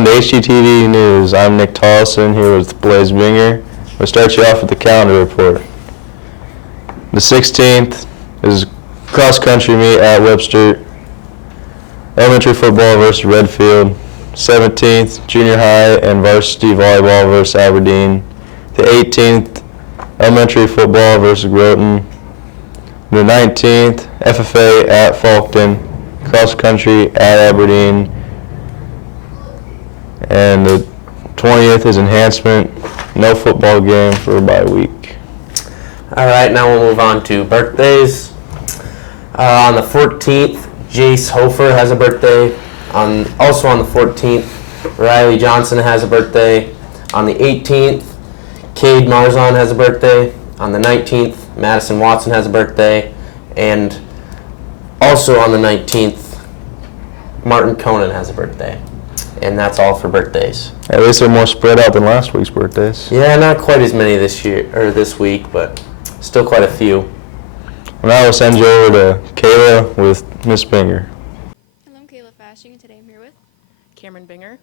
Welcome to HTTV News. I'm Nick Tollison here with Blaze Binger. We'll start you off with the calendar report. The 16th is cross-country meet at Webster. Elementary football versus Redfield. 17th, junior high and varsity volleyball versus Aberdeen. The 18th, elementary football versus Groton. The 19th, FFA at Falkton. Cross-country at Aberdeen. And the 20th is enhancement. No football game for a bye week. All right, now we'll move on to birthdays. On the 14th, Jace Hofer has a birthday. Also on the 14th, Riley Johnson has a birthday. On the 18th, Cade Marzon has a birthday. On the 19th, Madison Watson has a birthday. And also on the 19th, Martin Conan has a birthday. And that's all for birthdays. At least they're more spread out than last week's birthdays. Yeah, not quite as many this week, but still quite a few. Well, now we'll send you over to Kayla with Miss Binger. Hello, I'm Kayla Fashing, and today I'm here with Cameron Binger.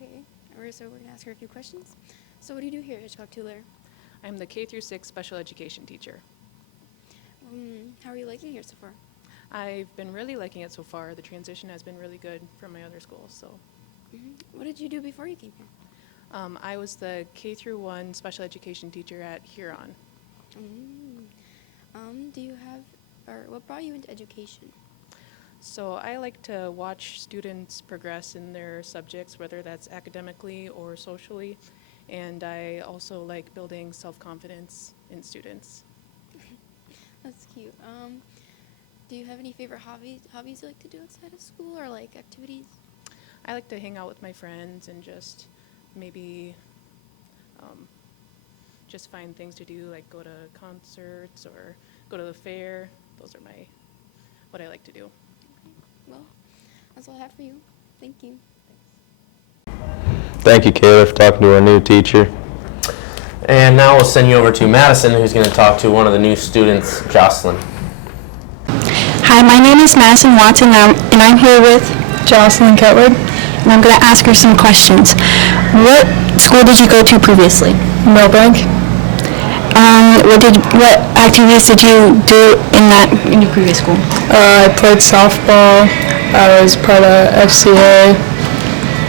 Okay, so we're going to ask her a few questions. So what do you do here at Hitchcock-Tulare? I'm the K-6 special education teacher. How are you liking it here so far? I've been really liking it so far. The transition has been really good from my other schools. So, What did you do before you came here? I was the K-1 special education teacher at Huron. Do you have, or what brought you into education? So I like to watch students progress in their subjects, whether that's academically or socially, and I also like building self-confidence in students. That's cute. Do you have any favorite hobbies you like to do outside of school, or like activities? I like to hang out with my friends and just maybe just find things to do, like go to concerts or go to the fair. Those are what I like to do. Okay. Well, that's all I have for you. Thank you. Thank you, Kayla, for talking to our new teacher. And now we'll send you over to Madison, who's going to talk to one of the new students, Jocelyn. Hi, my name is Madison Watson, and I'm here with Jocelyn Cutler, and I'm going to ask her some questions. What school did you go to previously? Millbank. What activities did you do in your previous school? I played softball. I was part of FCA.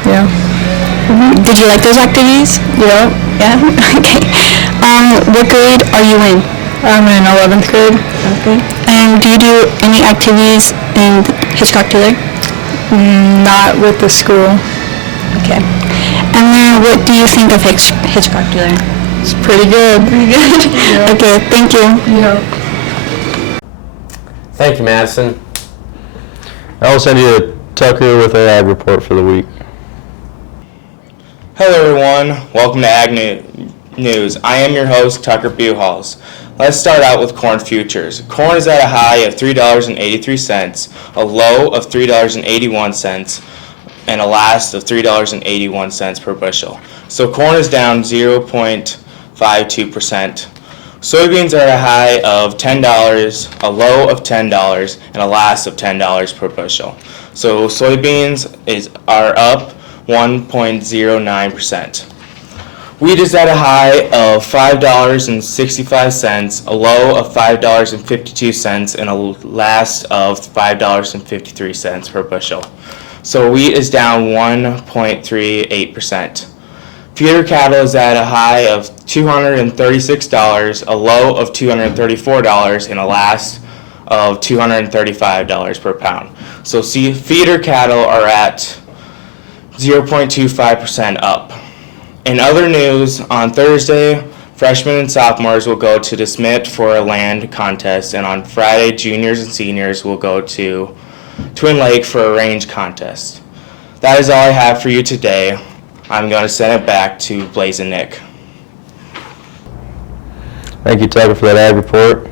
Yeah. Did you like those activities? Yeah. Yeah? Okay. What grade are you in? I'm in 11th grade. Okay. And do you do any activities in Hitchcock-Tulare? Not with the school. Okay. And then what do you think of Hitchcock-Tulare? It's pretty good. Pretty good? Yeah. Okay, thank you. Yeah. Thank you, Madison. I will send you to Tucker with our ag report for the week. Hello everyone, welcome to Ag News. I am your host, Tucker Buchholz. Let's start out with corn futures. Corn is at a high of $3.83, a low of $3.81, and a last of $3.81 per bushel. So corn is down 0.52%. Soybeans are at a high of $10, a low of $10, and a last of $10 per bushel. So soybeans are up 1.09%. Wheat is at a high of $5.65, a low of $5.52, and a last of $5.53 per bushel. So wheat is down 1.38%. Feeder cattle is at a high of $236, a low of $234, and a last of $235 per pound. So feeder cattle are at 0.25% up. In other news, on Thursday, freshmen and sophomores will go to DeSmit for a land contest, and on Friday, juniors and seniors will go to Twin Lake for a range contest. That is all I have for you today. I'm going to send it back to Blaze and Nick. Thank you, Tucker, for that ag report.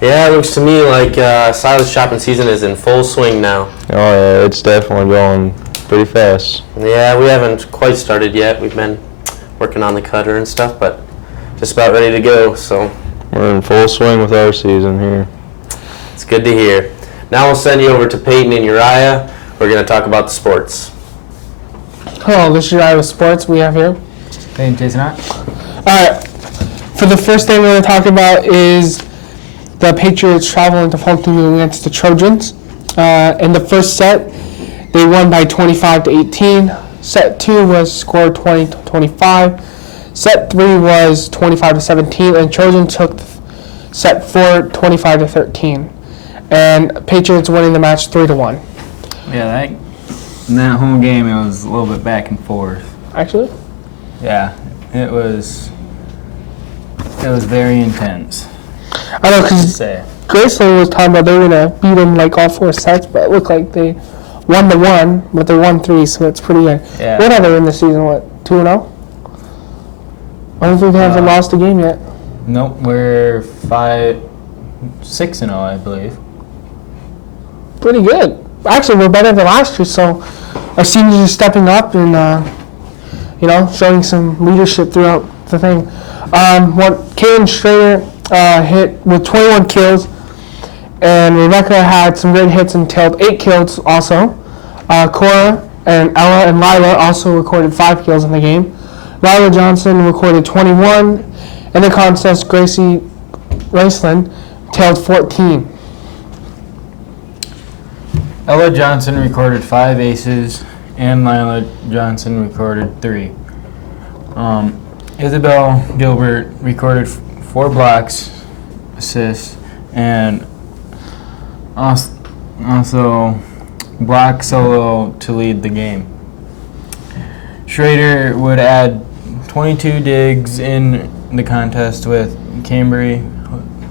Yeah, it looks to me like Silas shopping season is in full swing now. Oh yeah, it's definitely going pretty fast. Yeah, we haven't quite started yet. We've been working on the cutter and stuff, but just about ready to go. So We're in full swing with our season here. it's good to hear. Now we'll send you over to Peyton and Uriah. We're going to talk about the sports. Hello, this is Iowa Sports. We have here. Hey, Jason. All right. For the first thing we're going to talk about is the Patriots traveling to Fulton against the Trojans. In the first set, they won by 25-18. Set 2 was scored 20-25. Set 3 was 25-17, and Trojans took set 4 25-13. And Patriots winning the match 3-1. Yeah, in that whole game, it was a little bit back and forth. Actually? Yeah, it was very intense. I know, because Graceland was talking about they were going to beat them like all 4 sets, but it looked like they won the 1, but they won 3, so it's pretty good. Yeah. What are they in this season? What, 2-0? I don't think they haven't lost a game yet. Nope, we're 6-0, I believe. Pretty good. Actually, we're better than last year, so our seniors are stepping up and, showing some leadership throughout the thing. Kaden Schrader hit with 21 kills, and Rebecca had some great hits and tailed 8 kills also. Cora and Ella and Lila also recorded 5 kills in the game. Lila Johnson recorded 21. In the contest, Gracie Raceland tailed 14. Ella Johnson recorded 5 aces, and Lila Johnson recorded 3. Isabel Gilbert recorded 4 blocks, assists, and also block solo to lead the game. Schrader would add 22 digs in the contest with Cambry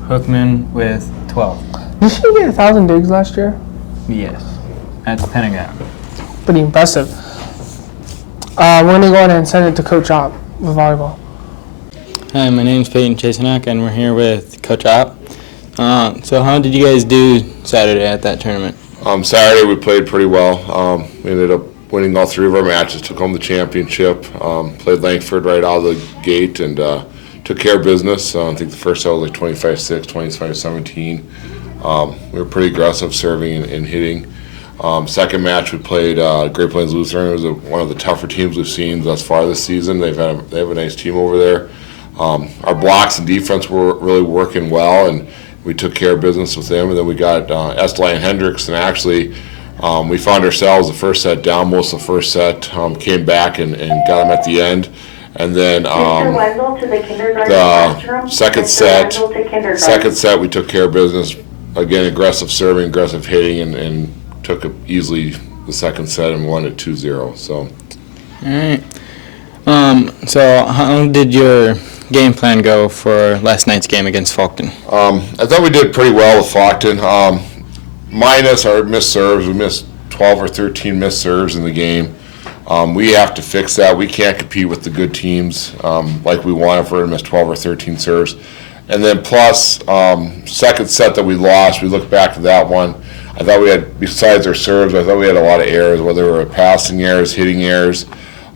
Hookman with 12. Did she get 1,000 digs last year? Yes, at the Pentagon. Pretty impressive. We're going to go ahead and send it to Coach Opp with volleyball. Hi, my name's Peyton Chasenak, and we're here with Coach Opp. So how did you guys do Saturday at that tournament? Saturday we played pretty well. We ended up winning all 3 of our matches, took home the championship, played Langford right out of the gate, and took care of business. I think the first set was like 25-6, 25-17. We were pretty aggressive serving and hitting. Second match we played Great Plains Lutheran. It was one of the tougher teams we've seen thus far this season. They have a nice team over there. Our blocks and defense were really working well, and we took care of business with them. And then we got Estelle and Hendricks, and actually we found ourselves the first set down most of the first set, came back and got them at the end. And then the second set we took care of business. Again, aggressive serving, aggressive hitting, and took it easily the second set and won it 2-0. So. All right. So how did your game plan go for last night's game against Faulkton? I thought we did pretty well with Faulkton. Minus our missed serves. We missed 12 or 13 missed serves in the game. We have to fix that. We can't compete with the good teams like we want if we're going to miss 12 or 13 serves. And then plus, second set that we lost, we look back to that one. I thought we had, besides our serves, I thought we had a lot of errors, whether they were passing errors, hitting errors.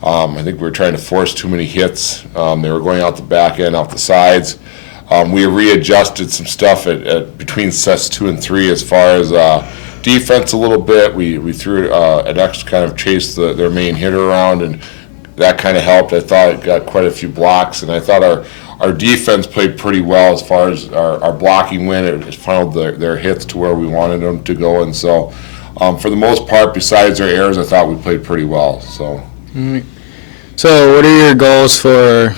I think we were trying to force too many hits. They were going out the back end, off the sides. We readjusted some stuff at between sets 2 and 3 as far as defense a little bit. We threw an extra kind of chased their main hitter around, and that kind of helped. I thought it got quite a few blocks, and I thought our defense played pretty well as far as our blocking went. It funneled their hits to where we wanted them to go, and so for the most part, besides their errors, I thought we played pretty well. So. Mm-hmm. So what are your goals for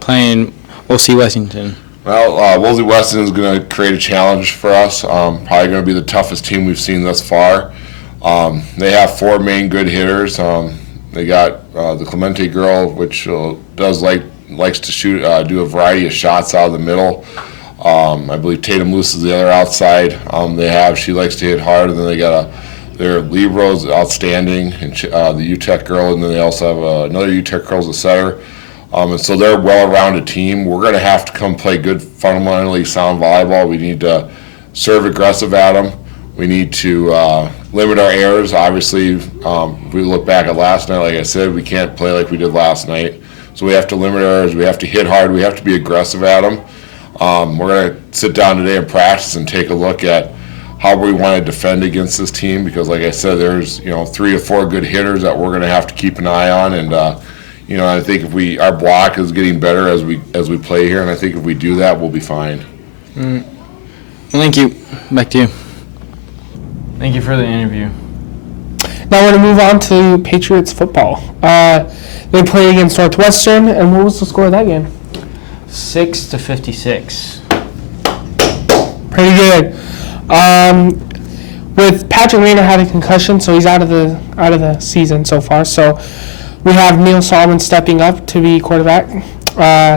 playing Wolsey Wessington? Well, Wolsey Wessington is going to create a challenge for us. Probably going to be the toughest team we've seen thus far. They have 4 main good hitters. They got the Clemente girl, which likes to shoot, do a variety of shots out of the middle. I believe Tatum Luce is the other outside. She likes to hit hard, and then they got their libro's outstanding, and the UTEC girl, and then they also have another UTEC girl as a setter. And so they're a well-rounded team. We're going to have to come play good, fundamentally sound volleyball. We need to serve aggressive at them. We need to limit our errors. Obviously, if we look back at last night, like I said, we can't play like we did last night. So we have to limit our errors. We have to hit hard. We have to be aggressive at them. We're going to sit down today and practice and take a look at how we want to defend against this team, because like I said, there's 3 or 4 good hitters that we're going to have to keep an eye on, and I think if our block is getting better as we play here, and I think if we do that, we'll be fine. Well, thank you. Back to you. Thank you for the interview. Now we're going to move on to Patriots football. They played against Northwestern, and what was the score of that game? 6-56. Pretty good. With Patrick Rayner had a concussion, so he's out of the season so far. So we have Neil Solomon stepping up to be quarterback.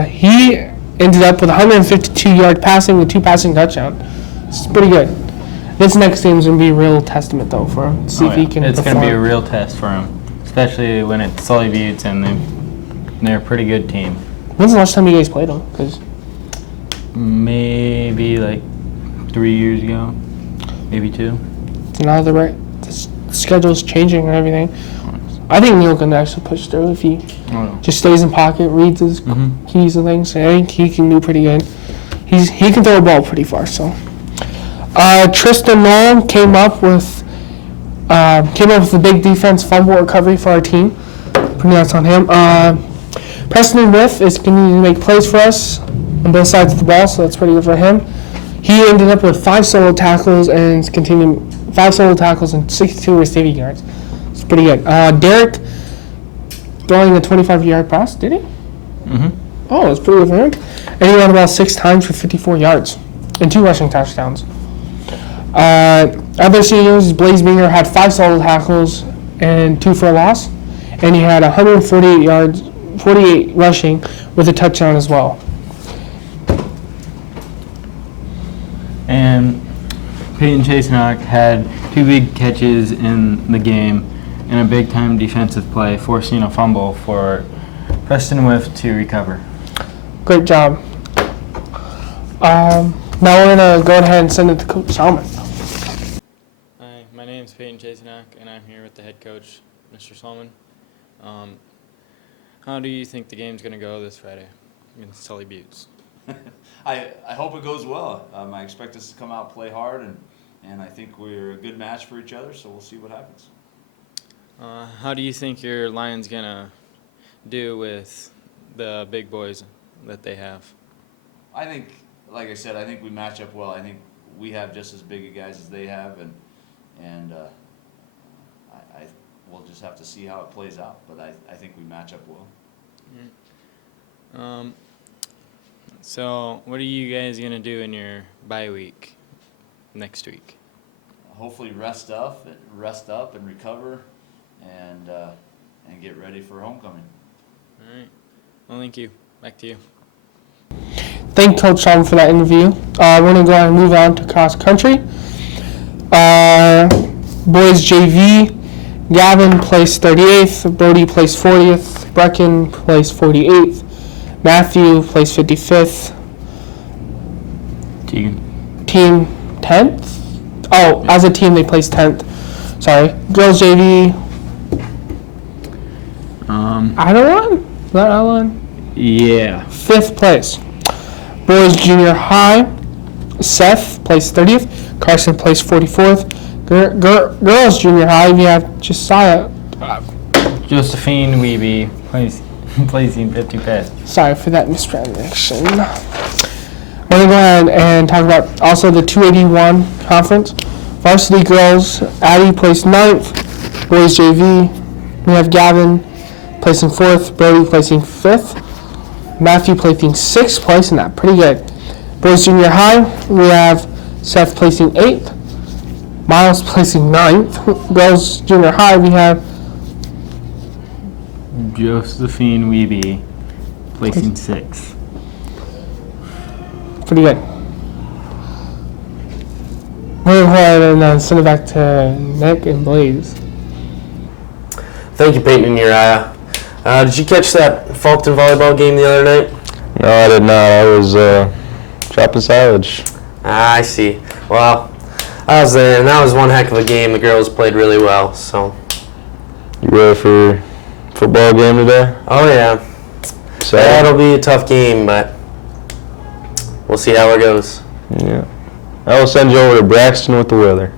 He ended up with 152-yard passing with 2 passing touchdowns. It's pretty good. This next game is going to be a real testament, though, for him. See if he can It's perform. going to be a real test for him, especially when it's Sully Buttes and they're a pretty good team. When's the last time you guys played them? 'Cause Maybe like 3 years ago, maybe 2. now the schedule's changing and everything. I think Neil can actually push through if he just stays in pocket, reads his keys and things. I think he can do pretty good. He can throw a ball pretty far. So Tristan Nolan came up with a big defense fumble recovery for our team. Pretty nice on him. Preston Riff is going to make plays for us on both sides of the ball, so that's pretty good for him. He ended up with 5 solo tackles and 62 receiving yards. It's pretty good. Derek throwing a 25-yard pass, did he? Mm-hmm. Oh, it's pretty good for him. And he ran about 6 times for 54 yards and 2 rushing touchdowns. Other seniors, Blaze Binger had 5 solo tackles and 2 for a loss, and he had 148 yards, 48 rushing with a touchdown as well. And Peyton Chasenok had 2 big catches in the game and a big-time defensive play, forcing a fumble for Preston Whiff to recover. Great job. Now we're going to go ahead and send it to Coach Salmon. Hi, my name is Peyton Chasenok, and I'm here with the head coach, Mr. Solomon. How do you think the game's going to go this Friday against Sully Buttes? I hope it goes well. I expect us to come out, play hard, and I think we're a good match for each other, so we'll see what happens. How do you think your Lions going to do with the big boys that they have? I think, like I said, I think we match up well. I think we have just as big a guys as they have, and we'll just have to see how it plays out. But I think we match up well. So what are you guys going to do in your bye week next week? Hopefully rest up and recover, and get ready for homecoming. All right. Well, thank you. Back to you. Thank Coach Salmon for that interview. We're going to go ahead and move on to cross country. Boys JV, Gavin placed 38th, Brody placed 40th, Brecken placed 48th, Matthew placed 55th. Team 10th? Oh, as a team they placed 10th. Sorry. Girls JV. Adeline? Is that Adeline? Yeah. 5th place. Boys Junior High, Seth placed 30th, Carson placed 44th. Girls Junior High, we have Josiah. Josephine Weeby placing 55th. Sorry for that mispronunciation. We're going to go ahead and talk about also the 281 conference. Varsity girls, Addie placed 9th. Boys JV, we have Gavin placing 4th, Brody placing 5th, Matthew placing 6th place, and that pretty good. Boys Junior High, we have Seth placing 8th, Miles placing 9th. Girls Junior High, we have Josephine Weeby placing 6th. Pretty good. We're going to go ahead and send it back to Nick and Blaze. Thank you, Peyton and Uriah. Did you catch that Fulton volleyball game the other night? No, I did not. I was chopping silage. I see. Well, I was there, and that was one heck of a game. The girls played really well. So. You ready for football game today? Oh yeah. So That'll be a tough game, but we'll see how it goes. yeah. I will send you over to Braxton with the weather.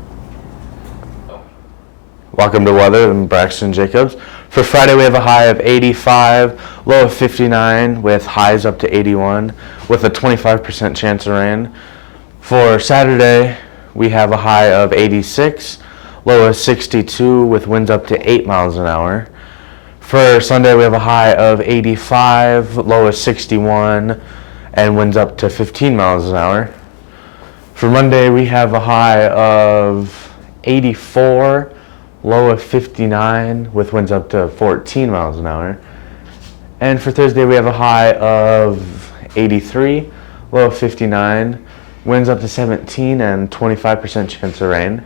Welcome to weather. I'm Braxton Jacobs. For Friday, we have a high of 85, low of 59, with highs up to 81, with a 25% chance of rain. For Saturday, we have a high of 86, low of 62, with winds up to 8 miles an hour. For Sunday, we have a high of 85, low of 61, and winds up to 15 miles an hour. For Monday, we have a high of 84, low of 59, with winds up to 14 miles an hour. And for Thursday, we have a high of 83, low of 59, winds up to 17, and 25% chance of rain.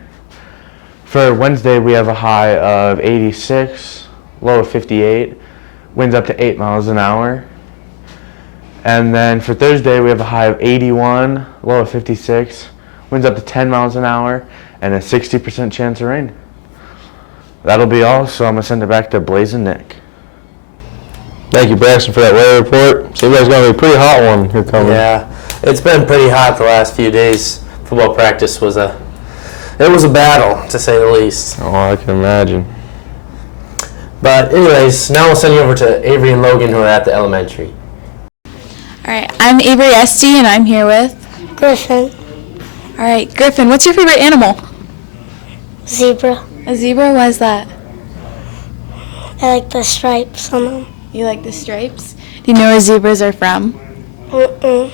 For Wednesday, we have a high of 86, low of 58, winds up to 8 miles an hour. And then for Thursday, we have a high of 81, low of 56, winds up to 10 miles an hour, and a 60% chance of rain. That'll be all, so I'm going to send it back to Blaze and Nick. Thank you, Braxton, for that weather report. So you guys going to be a pretty hot one here coming. Yeah, it's been pretty hot the last few days. Football practice was a battle, to say the least. Oh, I can imagine. But anyways, now we'll send you over to Avery and Logan, who are at the elementary. All right, I'm Avery Esty, and I'm here with Griffin. All right, Griffin, what's your favorite animal? Zebra. A zebra? Why is that? I like the stripes on them. You like the stripes? Do you know where zebras are from? Mm-mm.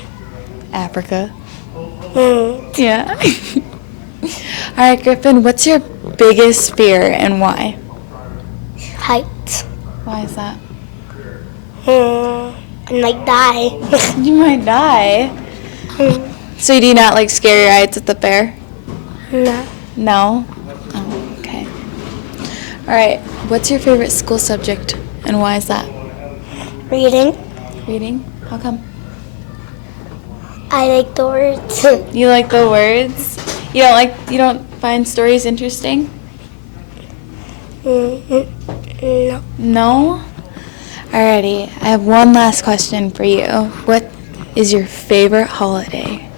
Africa. Mm. Yeah. All right, Griffin, what's your biggest fear and why? Heights. Why is that? I might die. You might die. So do you not like scary rides at the fair? No. No? Oh, okay. All right, what's your favorite school subject and why is that? Reading. Reading? How come? I like the words. You like the words? You don't find stories interesting? No. No? Alrighty, I have one last question for you. What is your favorite holiday?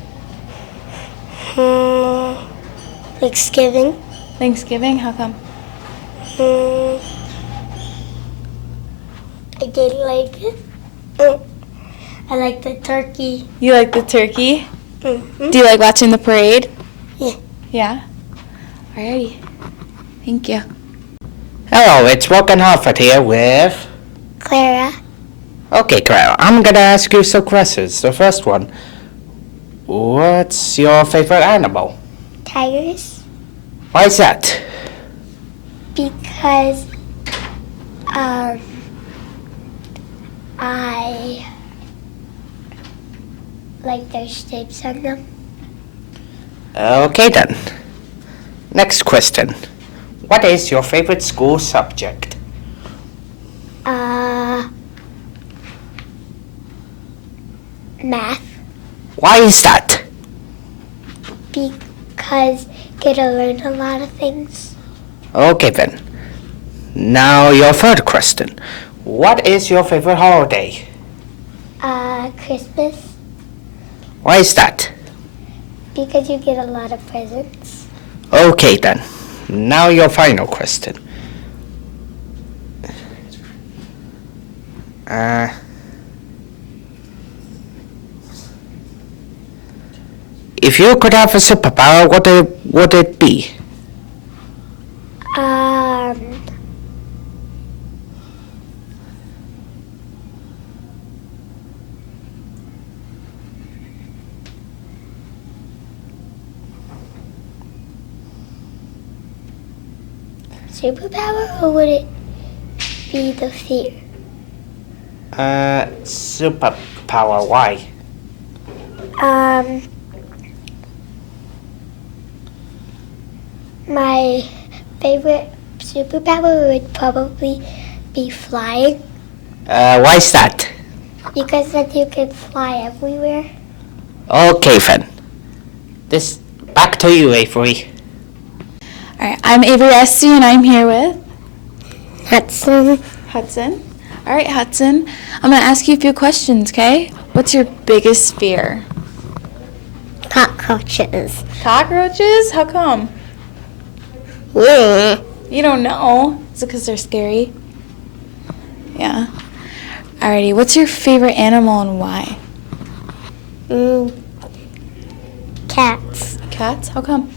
Thanksgiving. Thanksgiving? How come? I did like it. I like the turkey. You like the turkey? Mm-hmm. Do you like watching the parade? Yeah. Yeah? Alrighty. Thank you. Hello, it's Wilkin Hoffert here with... Clara. Okay, Clara, I'm gonna ask you some questions. The first one, what's your favorite animal? Tigers. Why is that? Because I like their stripes on them. Okay then. Next question. What is your favorite school subject? Math. Why is that? Because get to learn a lot of things. Okay then. Now your third question. What is your favorite holiday? Christmas. Why is that? Because you get a lot of presents. Okay then. Now your final question. If you could have a superpower, what would it be? Superpower, or would it be the fear? Superpower, why? My favorite superpower would probably be flying. Why is that? Because then you can fly everywhere. Okay then. Back to you, Avery. All right, I'm Avery Esty, and I'm here with Hudson. Hudson. All right, Hudson. I'm going to ask you a few questions, okay? What's your biggest fear? Cockroaches. Cockroaches? How come? Yeah. You don't know. Is it because they're scary? Yeah. Alrighty, what's your favorite animal and why? Cats. Cats? How come?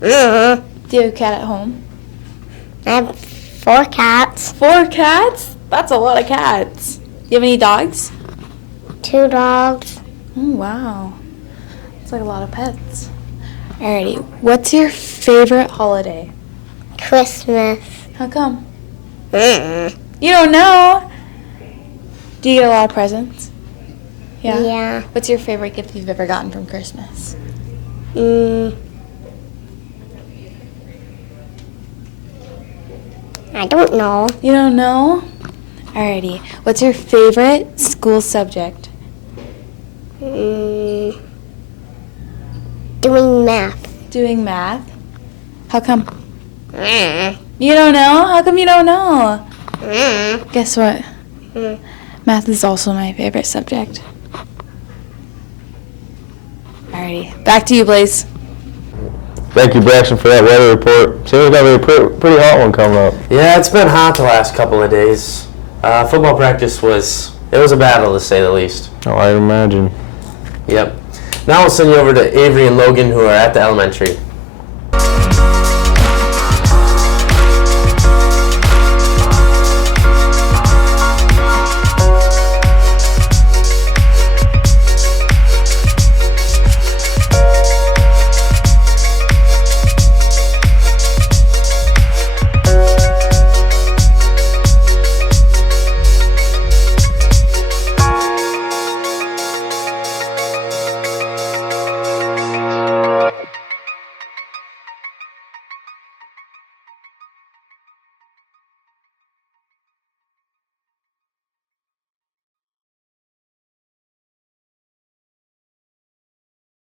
Mm-hmm. Do you have a cat at home? I have 4 cats. 4 cats? That's a lot of cats. Do you have any dogs? 2 dogs. Oh, wow. It's like a lot of pets. Alrighty, what's your favorite holiday? Christmas. How come? Mm. You don't know? Do you get a lot of presents? Yeah? Yeah. What's your favorite gift you've ever gotten from Christmas? I don't know. You don't know? Alrighty. What's your favorite school subject? Doing math. Doing math? How come? You don't know? How come you don't know? Guess what? Math is also my favorite subject. Alrighty. Back to you, Blaze. Thank you, Braxton, for that weather report. Seems like we got a pretty hot one coming up. Yeah, it's been hot the last couple of days. Football practice was a battle, to say the least. Oh, I imagine. Yep. Now we'll send you over to Avery and Logan, who are at the elementary.